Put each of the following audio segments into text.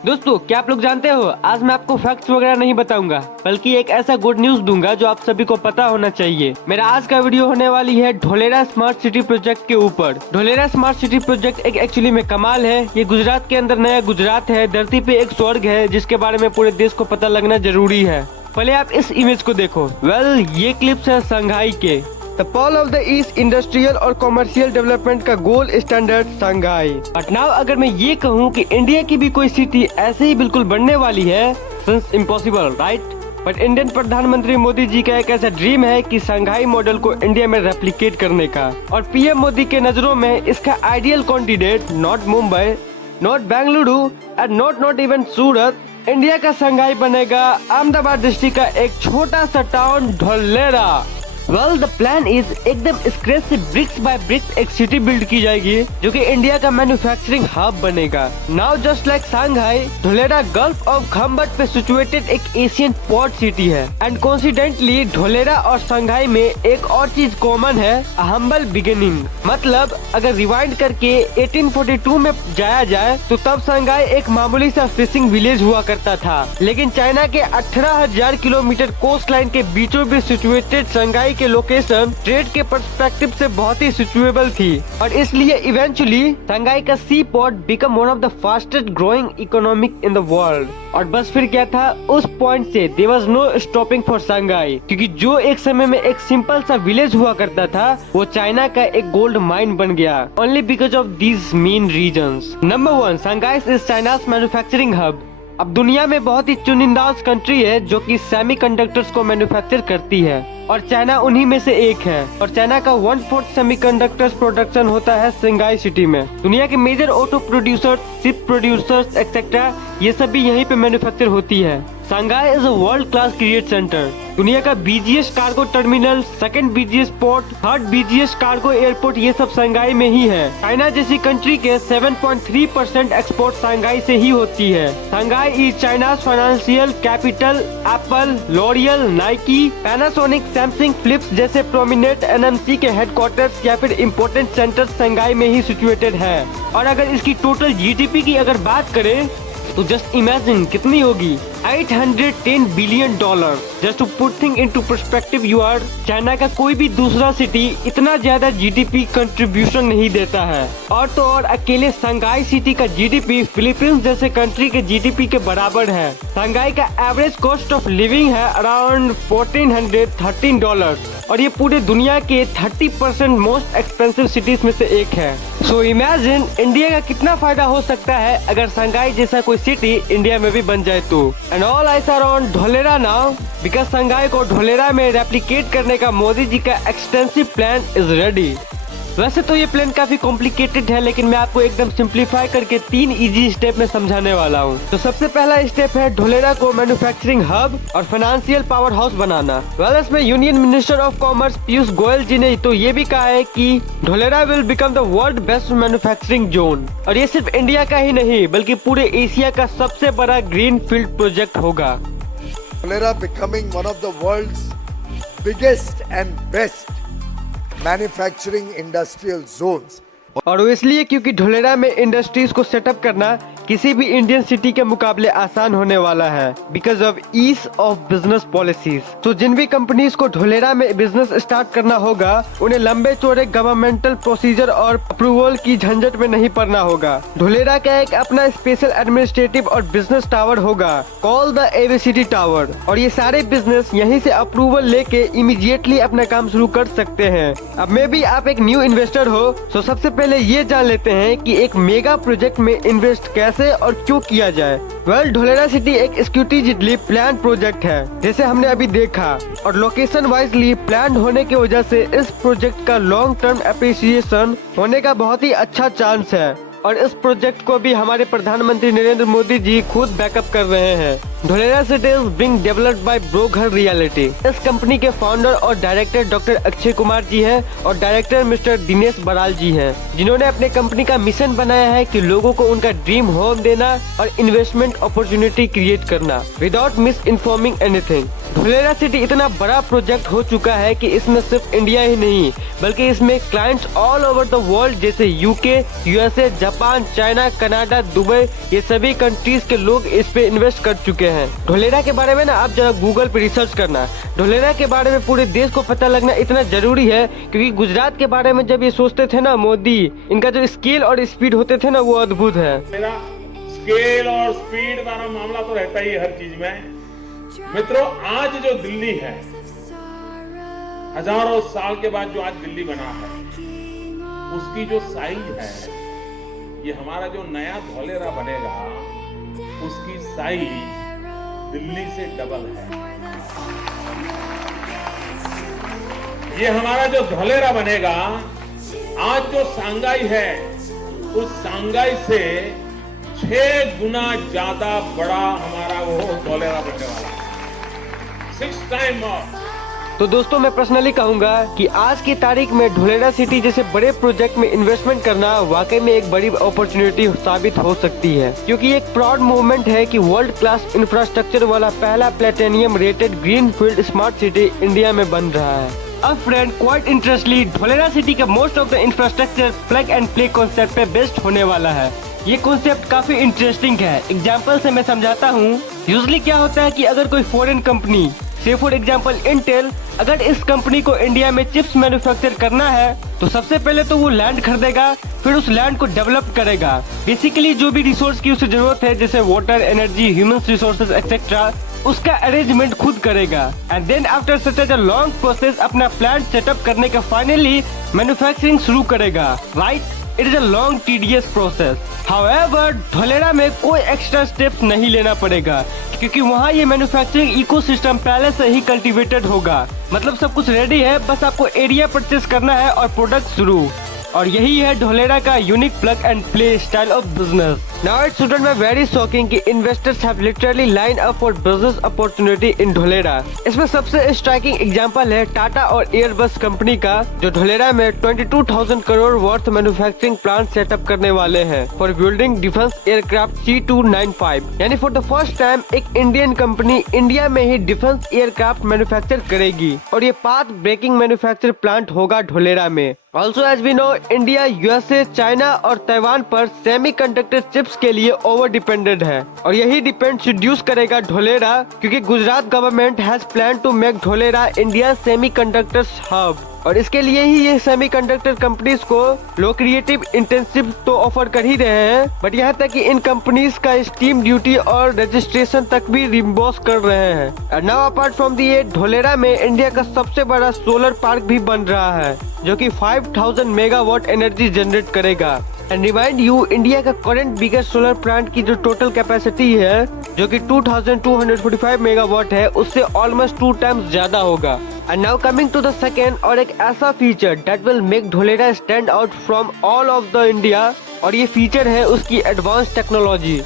दोस्तों, क्या आप लोग जानते हो, आज मैं आपको फैक्ट्स वगैरह नहीं बताऊंगा, बल्कि एक ऐसा गुड न्यूज दूंगा जो आप सभी को पता होना चाहिए। मेरा आज का वीडियो होने वाली है ढोलेरा स्मार्ट सिटी प्रोजेक्ट के ऊपर। ढोलेरा स्मार्ट सिटी प्रोजेक्ट एक एक्चुअली में कमाल है। ये गुजरात के अंदर नया गुजरात है, धरती पे एक स्वर्ग है जिसके बारे में पूरे देश को पता लगना जरूरी है। पहले आप इस इमेज को देखो। ये क्लिप्स है शंघाई के। The Paul of the east industrial और कॉमर्शियल डेवलपमेंट का gold standard Shanghai. But now अगर मैं ये कहूँ कि इंडिया की भी कोई सिटी ऐसे ही बिल्कुल बनने वाली है, since impossible right. But Indian प्रधानमंत्री मोदी जी का एक ऐसा ड्रीम है कि शंघाई मॉडल को इंडिया में रेप्लिकेट करने का। और पीएम मोदी के नजरों में इसका ideal candidate not Mumbai, not Bengaluru and not even Surat, India का शंघाई बनेगा अहमदाबाद डिस्ट्रिक्ट का एक छोटा सा town Dholera. The plan is एकदम स्क्रैच से ब्रिक्स बाय ब्रिक्स एक सिटी बिल्ड की जाएगी जो कि इंडिया का मैन्युफैक्चरिंग हब बनेगा। Now just like Shanghai, Dholera gulf of Khambhat पे सिचुएटेड एक एशियन पोर्ट सिटी है। एंड कोइंसिडेंटली ढोलेरा और शंघाई में एक और चीज कॉमन है, हम्बल बिगिनिंग। मतलब अगर रिवाइंड करके 1842 में जाया जाए तो तब शंघाई एक मामूली सा फिशिंग विलेज हुआ करता था, लेकिन चाइना के 18,000 किलोमीटर कोस्ट लाइन के बीचों बीच सिचुएटेड शंघाई के लोकेशन ट्रेड के पर्सपेक्टिव से बहुत ही सिचुएबल थी और इसलिए इवेंचुअली शंघाई का sea port become one of the fastest growing economic in the world. और बस फिर क्या था, उस पॉइंट से there was no stopping for Shanghai, क्योंकि जो एक समय में एक सिंपल सा विलेज हुआ करता था वो चाइना का एक गोल्ड माइन बन गया, only because of these main reasons. Number 1, Shanghai is China's manufacturing hub. अब दुनिया में बहुत ही चुनिंदा कंट्री है जो कि सेमीकंडक्टर्स को मैन्युफैक्चर करती है और चाइना उन्हीं में से एक है। और चाइना का 1/4 सेमीकंडक्टर्स प्रोडक्शन होता है शंघाई सिटी में। दुनिया के major auto producers, ship producers etcetera ये सब भी यहीं पे मैन्युफैक्चर होती है। Shanghai is a world class create centre. दुनिया का busiest cargo terminal, second busiest port, third busiest cargo airport ये सब शंघाई में ही है। चाइना जैसी कंट्री के 7.3% एक्सपोर्ट शंघाई से ही होती है। Shanghai is China's financial capital. Apple, L'Oreal, Nike, Panasonic, Samsung, Philips जैसे प्रोमिनेंट एनएमसी के हेडक्वार्टर्स या फिर इम्पोर्टेंट सेंटर्स शंघाई में ही सिचुएटेड है। और अगर इसकी टोटल जीडीपी की अगर बात करें तो जस्ट इमेजिन कितनी होगी, $810 billion. Just to put thing into perspective your, China का कोई भी दूसरा सिटी इतना ज्यादा जीडीपी कंट्रीब्यूशन नहीं देता है। और तो और अकेले शंघाई सिटी का जीडीपी फिलीपींस जैसे कंट्री के जीडीपी के बराबर है। शंघाई का एवरेज कॉस्ट ऑफ लिविंग है अराउंड $1,413 और ये पूरे दुनिया के 30% मोस्ट एक्सपेंसिव सिटीज में से एक है। सो इमेजिन इंडिया का कितना फायदा हो सकता है अगर शंघाई जैसा कोई सिटी इंडिया में भी बन जाए तो। And all eyes are on Dholera now because Shanghai को ढोलेरा में रेप्लिकेट करने का मोदी जी का एक्सटेंसिव प्लान इज रेडी। वैसे तो ये प्लान काफी कॉम्प्लिकेटेड है, लेकिन मैं आपको एकदम सिंप्लीफाई करके 3 इजी स्टेप में समझाने वाला हूँ। तो सबसे पहला स्टेप है ढोलेरा को मैन्युफैक्चरिंग हब और फाइनेंशियल पावर हाउस बनाना। इसमें union minister of commerce Piyush Goyal ji ने तो ये भी कहा है कि Dholera will become the world best manufacturing zone. और ये सिर्फ इंडिया का ही नहीं बल्कि पूरे एशिया का सबसे बड़ा ग्रीन फील्ड प्रोजेक्ट होगा। Dholera becoming one of the world's biggest and best manufacturing industrial zones. और वो इसलिए क्योंकि ढोलेरा में इंडस्ट्रीज को सेटअप करना किसी भी इंडियन सिटी के मुकाबले आसान होने वाला है because of ease of business policies. तो जिन भी कंपनीज को ढोलेरा में बिजनेस स्टार्ट करना होगा उन्हें लंबे चौड़े गवर्नमेंटल प्रोसीजर और अप्रूवल की झंझट में नहीं पड़ना होगा। ढोलेरा का एक अपना स्पेशल एडमिनिस्ट्रेटिव और बिजनेस टावर होगा कॉल द एबीसीडी टावर, और ये सारे बिजनेस यहीं से अप्रूवल लेके इमीडिएटली अपना काम शुरू कर सकते हैं। अब मे भी आप एक न्यू इन्वेस्टर हो तो सबसे पहले ये जान लेते हैं कि एक मेगा प्रोजेक्ट में इन्वेस्ट कैसे और क्यों किया जाए। ढोलेरा सिटी एक स्ट्रेटेजिकली प्लान प्रोजेक्ट है जैसे हमने अभी देखा, और लोकेशन वाइजली प्लान होने की वजह से इस प्रोजेक्ट का लॉन्ग टर्म अप्रिसिएशन होने का बहुत ही अच्छा चांस है। और इस प्रोजेक्ट को भी हमारे प्रधानमंत्री नरेंद्र मोदी जी खुद बैकअप कर रहे हैं। Dholera city is being developed by ब्रोघर रियलिटी। इस कंपनी के फाउंडर और डायरेक्टर डॉक्टर अक्षय कुमार जी हैं और डायरेक्टर मिस्टर दिनेश बराल जी हैं, जिन्होंने अपने कंपनी का मिशन बनाया है कि लोगों को उनका ड्रीम होम देना और इन्वेस्टमेंट अपॉर्चुनिटी क्रिएट करना without miss informing anything. Dholera city इतना बड़ा प्रोजेक्ट हो चुका है कि इसमें सिर्फ इंडिया ही नहीं बल्कि इसमें clients all over the world जैसे UK, USA, Japan, China, Canada, Dubai, ये सभी कंट्रीज के लोग इस पे इन्वेस्ट कर चुके हैं। ढोलेरा के बारे में ना आप जरा गूगल पे रिसर्च करना। ढोलेरा के बारे में पूरे देश को पता लगना इतना जरूरी है क्योंकि गुजरात के बारे में जब ये सोचते थे ना मोदी, इनका जो स्केल और स्पीड होते थे ना वो अद्भुत है। मेरा स्केल और स्पीड का मामला तो रहता ही है हर चीज में। मित्रों, आज जो दिल्ली है, हजारों साल के बाद जो आज दिल्ली बना है, उसकी जो साइज है, ये हमारा जो नया धोलेरा बनेगा उसकी साइज दिल्ली से डबल है। ये हमारा जो धोलेरा बनेगा, आज जो सांगाई है उस सांगाई से 6 गुना ज्यादा बड़ा हमारा वो धोलेरा बनने वाला है, 6 टाइम more। तो दोस्तों मैं पर्सनली कहूंगा कि आज की तारीख में ढोलेरा सिटी जैसे बड़े प्रोजेक्ट में इन्वेस्टमेंट करना वाकई में एक बड़ी अपॉर्चुनिटी साबित हो सकती है, क्योंकि एक प्राउड मूवमेंट है कि वर्ल्ड क्लास इंफ्रास्ट्रक्चर वाला पहला platinum rated greenfield smart city India में बन रहा है। अब friend, quite interestingly Dholera city का most of the infrastructure plug and play concept पे बेस्ड होने वाला है। ये कॉन्सेप्ट काफी इंटरेस्टिंग है। एग्जाम्पल से मैं समझाता हूँ। यूजली क्या होता है कि अगर कोई फॉरेन कंपनी, से फॉर एग्जाम्पल इंटेल, अगर इस कंपनी को इंडिया में चिप्स मैन्युफैक्चर करना है तो सबसे पहले तो वो लैंड खरीदेगा, फिर उस लैंड को डेवलप करेगा। बेसिकली जो भी रिसोर्स की उसे जरूरत है जैसे water, energy, human resources etcetera, उसका अरेंजमेंट खुद करेगा। And then after such a long process अपना प्लांट सेटअप करने का फाइनली मैन्युफैक्चरिंग शुरू करेगा। Right, it is a long tedious process. However Dholera में कोई एक्स्ट्रा स्टेप्स नहीं लेना पड़ेगा क्योंकि वहाँ ये मैन्युफैक्चरिंग इकोसिस्टम पहले से ही कल्टीवेटेड होगा। मतलब सब कुछ रेडी है, बस आपको एरिया परचेस करना है और प्रोडक्ट शुरू। और यही है ढोलेरा का unique plug and play style of business. Now it shouldn't be very shocking कि investors have literally line up for business opportunity in Dholera. इसमें सबसे स्ट्राइकिंग एग्जांपल है टाटा और एयरबस कंपनी का, जो ढोलेरा में 22,000 crore worth manufacturing plant setup करने वाले हैं for building defence aircraft C295। यानी फॉर द फर्स्ट टाइम एक इंडियन कंपनी इंडिया में ही डिफेंस एयरक्राफ्ट मैन्युफैक्चर करेगी और ये पाथ ब्रेकिंग मैन्युफैक्चर प्लांट होगा ढोलेरा में। Also as we know, India, USA, China और ताइवान पर सेमीकंडक्टर चिप्स के लिए ओवर डिपेंडेंट है और यही डिपेंड रिड्यूस करेगा ढोलेरा, क्योंकि Gujarat government has plan to make Dholera India semiconductors hub. और इसके लिए ही ये सेमीकंडक्टर कंपनीज को लो क्रिएटिव इंटेंसिव तो ऑफर कर ही रहे हैं, बट यहाँ तक कि इन कंपनीज का स्टीम ड्यूटी और रजिस्ट्रेशन तक भी रिम्बर्स कर रहे हैं। And now apart from the Dholera में इंडिया का सबसे बड़ा सोलर पार्क भी बन रहा है जो कि 5000 मेगावाट एनर्जी जनरेट करेगा। एंड रिमाइंड यू, इंडिया का करंट बिगेस्ट सोलर प्लांट की जो टोटल कैपेसिटी है जो कि 2245 मेगावाट है, उससे ऑलमोस्ट 2 टाइम्स ज्यादा होगा। And now coming to the second और एक ऐसा feature that will make Dholera stand out from all of the India, और ये फीचर है उसकी advance technology.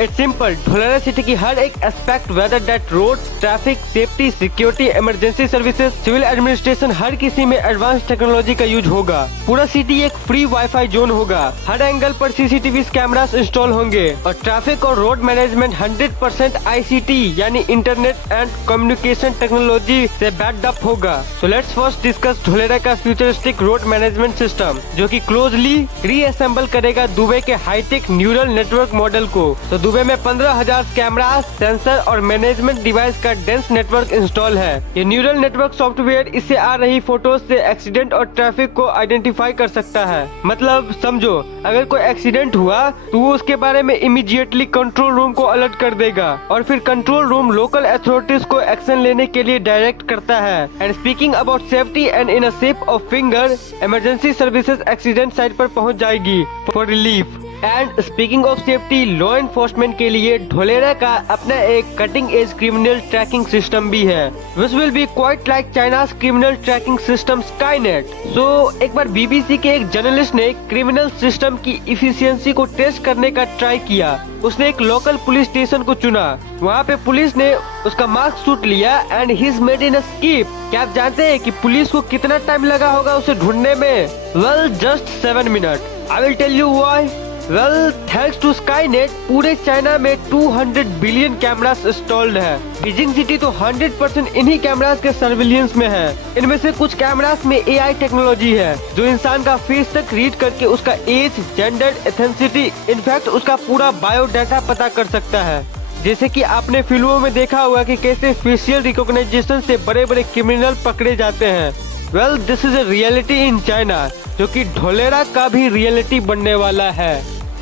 It's simple, Dholera city की हर एक aspect, whether that road, traffic, safety, security, emergency services, civil administration, हर किसी में एडवांस टेक्नोलॉजी का यूज होगा। पूरा सिटी एक फ्री वाईफाई जोन होगा, हर एंगल पर सीसीटीवी कैमरास इंस्टॉल होंगे और ट्रैफिक और रोड मैनेजमेंट 100% ICT यानी इंटरनेट एंड कम्युनिकेशन टेक्नोलॉजी से बैक्ड अप होगा। So let's first discuss Dholera का फ्यूचरिस्टिक रोड मैनेजमेंट सिस्टम, जो कि क्लोजली रीअसेंबल करेगा दुबई के हाईटेक न्यूरल नेटवर्क मॉडल को। तो दुबई में 15,000 कैमरा, सेंसर और मैनेजमेंट डिवाइस का डेंस नेटवर्क इंस्टॉल है। ये न्यूरल नेटवर्क सॉफ्टवेयर इससे आ रही फोटोज से एक्सीडेंट और ट्रैफिक को आइडेंटिफाई कर सकता है। मतलब समझो, अगर कोई एक्सीडेंट हुआ तो वो उसके बारे में इमीडिएटली कंट्रोल रूम को अलर्ट कर देगा और फिर कंट्रोल रूम लोकल अथॉरिटीज को एक्शन लेने के लिए डायरेक्ट करता है। And speaking about safety and in a snap of finger, emergency services accident site पर पहुंच जाएगी for relief. And speaking of safety, law enforcement के लिए ढोलेरा का अपना एक cutting edge criminal tracking system भी है, which will be quite like China's criminal tracking system Skynet. So एक बार बीबीसी के एक जर्नलिस्ट ने क्रिमिनल सिस्टम की इफिशियंसी को टेस्ट करने का ट्राई किया। उसने एक लोकल पुलिस स्टेशन को चुना। वहाँ पे पुलिस ने उसका मास्क सूट लिया and his made in skip. क्या आप जानते हैं कि पुलिस को कितना टाइम लगा होगा उसे ढूंढने में? Well, just 7 minute. I will tell you why. Well, thanks to Skynet पूरे चाइना में 200 बिलियन कैमरास इंस्टॉल्ड है। बीजिंग सिटी तो 100% इन्हीं कैमरास के सर्विलियंस में है। इनमें से कुछ कैमरास में AI टेक्नोलॉजी है जो इंसान का फेस तक रीड करके उसका एज, जेंडर, एथेंसिटी, इनफैक्ट उसका पूरा बायोडाटा पता कर सकता है। जैसे कि आपने फिल्मों में देखा होगा कि कैसे फेशियल रिकॉग्निशन से बड़े बड़े क्रिमिनल पकड़े जाते हैं। Well, this is a reality in China, जो कि ढोलेरा का भी रियलिटी बनने वाला है।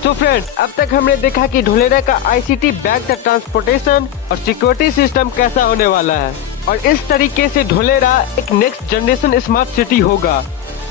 तो फ्रेंड्स, अब तक हमने देखा कि ढोलेरा का ICT बैक्ड ट्रांसपोर्टेशन और सिक्योरिटी सिस्टम कैसा होने वाला है, और इस तरीके से ढोलेरा एक नेक्स्ट जनरेशन स्मार्ट सिटी होगा।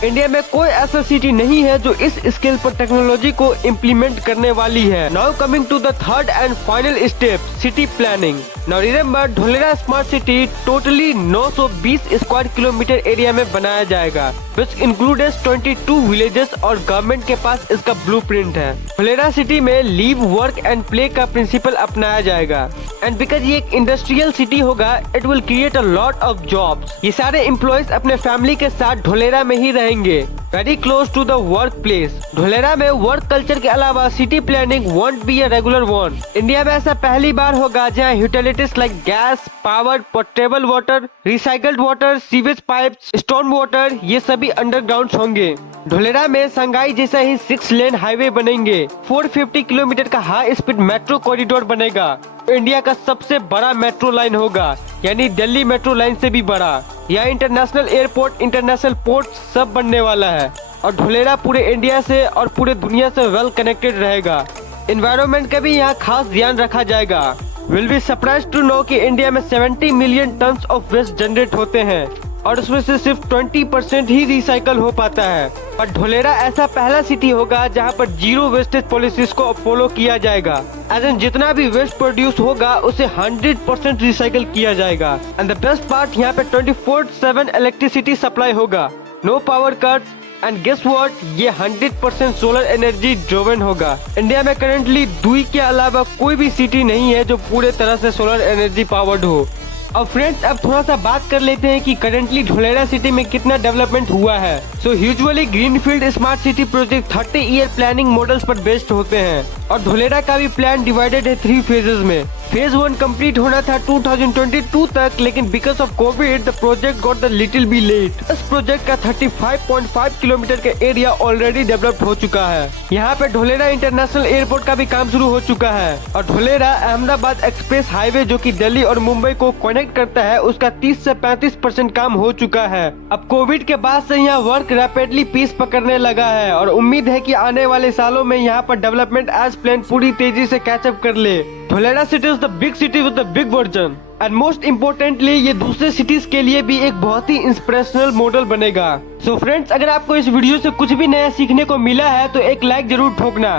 इंडिया में कोई ऐसा सिटी नहीं है जो इस स्केल पर टेक्नोलॉजी को इम्प्लीमेंट करने वाली है। Now coming to the third and final step, city planning. Now remember, Dholera smart city totally 920 square kilometre area में बनाया जाएगा, विच इंक्लूडेस 22 विलेजेस, और गवर्नमेंट के पास इसका ब्लूप्रिंट है। ढोलेरा सिटी में लीव, वर्क एंड प्ले का प्रिंसिपल अपनाया जाएगा। एंड बिकॉज ये एक इंडस्ट्रियल सिटी होगा, it will create a lot of jobs. ये सारे एम्प्लॉयज अपने फैमिली के साथ ढोलेरा में ही रहेंगे, very close to the work place. Dholera में वर्क कल्चर के अलावा city planning won't be a regular one. India में ऐसा पहली बार होगा जहाँ utilities like gas, power, portable water, recycled water, sewage pipes, storm water, ये सभी अंडरग्राउंड होंगे। ढोलेरा में संगाई जैसा ही 6 लेन हाईवे बनेंगे। 450 किलोमीटर का हाई स्पीड मेट्रो कॉरिडोर बनेगा। इंडिया का सबसे बड़ा मेट्रो लाइन होगा, यानी दिल्ली मेट्रो लाइन से भी बड़ा। यहाँ इंटरनेशनल एयरपोर्ट, इंटरनेशनल पोर्ट सब बनने वाला है, और ढोलेरा पूरे इंडिया से और पूरे दुनिया से वेल कनेक्टेड रहेगा। एनवायरनमेंट का भी यहाँ खास ध्यान रखा जाएगा। Will be surprised to know कि इंडिया में 70 million tonnes of waste generate होते हैं, और उसमें से सिर्फ 20% ही रिसाइकल हो पाता है। पर ढोलेरा ऐसा पहला सिटी होगा जहां पर जीरो वेस्टेज पॉलिसीज को फॉलो किया जाएगा। एज इन जितना भी वेस्ट प्रोड्यूस होगा उसे 100% रिसाइकल किया जाएगा। एंड द बेस्ट पार्ट, यहाँ पे 24/7 इलेक्ट्रिसिटी सप्लाई होगा, no power cuts, and guess what, ये 100% सोलर एनर्जी ड्रिवन होगा। इंडिया में करंटली दुई के अलावा कोई भी सिटी नहीं है जो पूरे तरह से सोलर एनर्जी पावर्ड हो। अब फ्रेंड्स, अब थोड़ा सा बात कर लेते हैं कि करंटली ढोलेरा सिटी में कितना डेवलपमेंट हुआ है। So usually greenfield smart city project 30 year planning models पर बेस्ड होते हैं, और ढोलेरा का भी प्लान डिवाइडेड है 3 फेजेस में। फेज 1 कंप्लीट होना था 2022 तक, लेकिन because of covid the project got the little be late. इस प्रोजेक्ट का 35.5 किलोमीटर का एरिया ऑलरेडी डेवलप्ड हो चुका है। यहाँ पे ढोलेरा इंटरनेशनल एयरपोर्ट का भी काम शुरू हो चुका है, और ढोलेरा अहमदाबाद एक्सप्रेस हाईवे जो कि दिल्ली और मुंबई को कनेक्ट करता है, उसका 30 से 35% काम हो चुका है। अब कोविड के बाद से यहाँ वर्क रैपिडली पीस पकड़ने लगा है, और उम्मीद है कि आने वाले सालों में यहाँ पर डेवलपमेंट एज प्लान पूरी तेजी से कैचअप कर ले। Dholera city is the big city with the big version, and most importantly ये दूसरे सिटीज के लिए भी एक बहुत ही इंस्पिरेशनल मॉडल बनेगा। सो फ्रेंड्स, अगर आपको इस वीडियो से कुछ भी नया सीखने को मिला है तो एक लाइक जरूर ठोकना,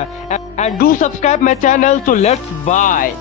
and do subscribe my channel. So let's bye.